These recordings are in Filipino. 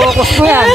focus ko yan.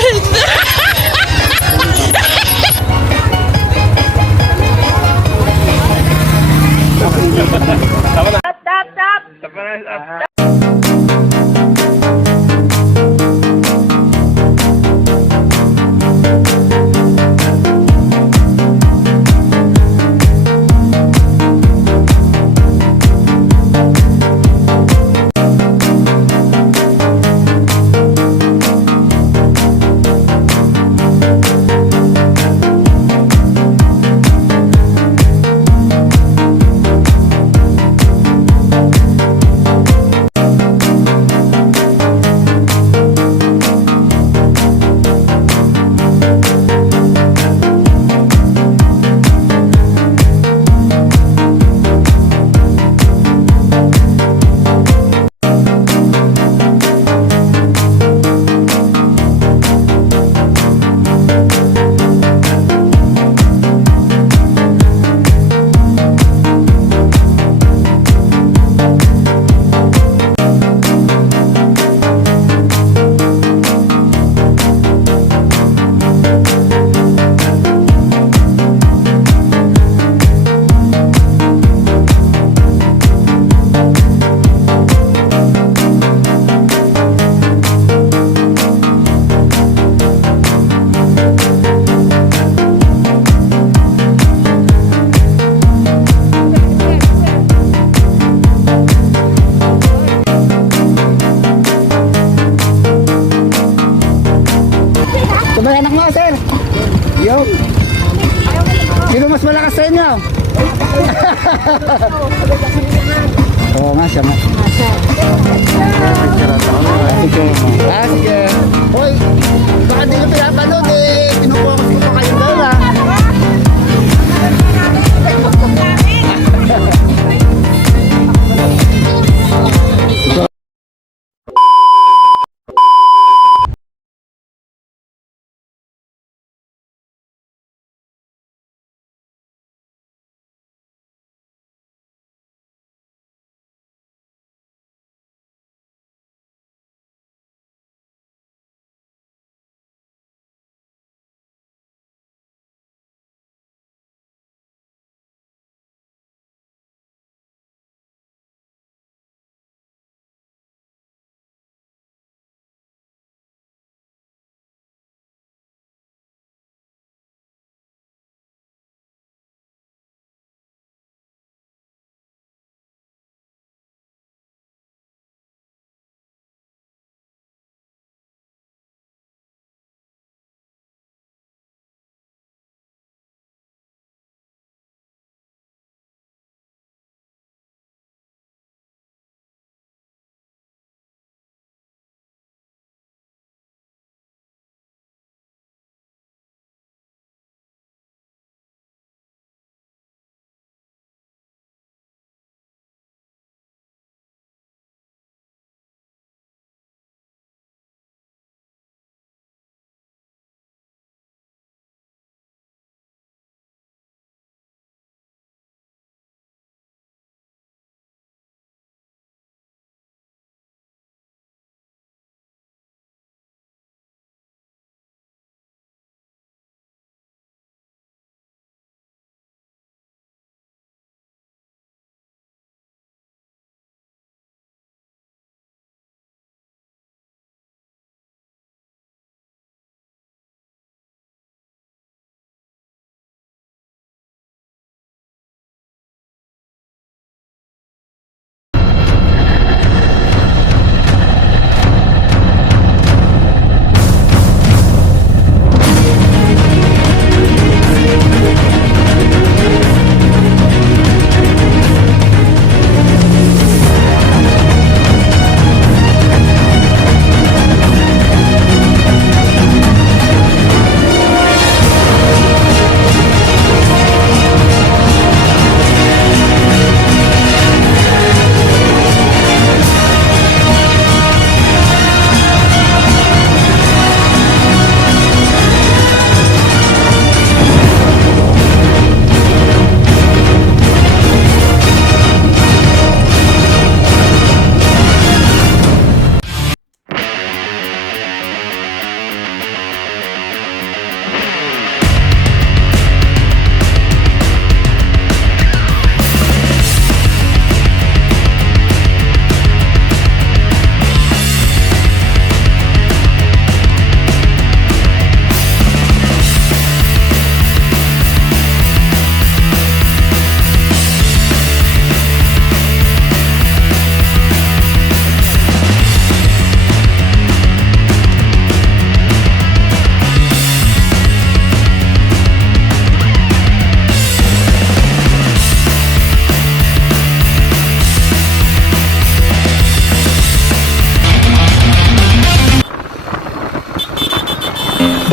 Sabay anak mo, sir. Yo. Sino mas malakas sa inyo? Oo nga siya nga. Sige. Sige. Hoy, baka di nyo pinapanood eh. Pinupokus ko pa kayong dala.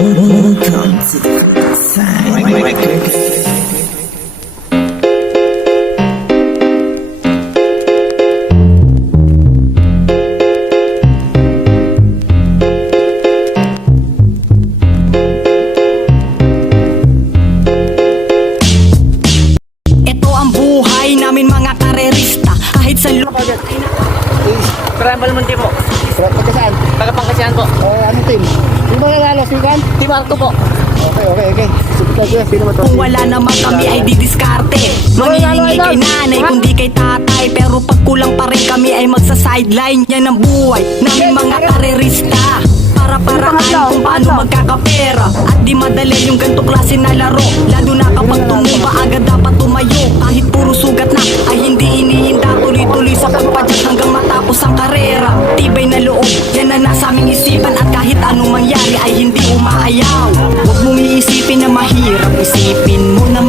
Welcome to the side. Ito ang buhay namin mga karerista. Kahit sa Scramble Monte po. Pagka saan? Tagapangkasihan po. Anong team? Sino ba nanalo? Si Juan? Team Arto po. Okay. Sino ba to? kung wala naman kami ay didiskarte. Manghihingi kay nanay kundi kay tatay. Pero pag kulang pa rin kami ay magsa-sideline. Yan ang buhay namin mga karerista. Para-paraan kung paano magkakapera. At di madali yung ganito klase na laro. Lalo na kapag tumumba agad dapat tumayo. Kahit puro sugat na ay hindi iniinda. Tuloy-tuloy sa pagpadyak hanggang matapos ang karera. Tibay na loob, yan na nasa aming isipan. At kahit anong mangyari ay hindi umaayaw. Huwag mong iisipin na mahirap. Isipin mo na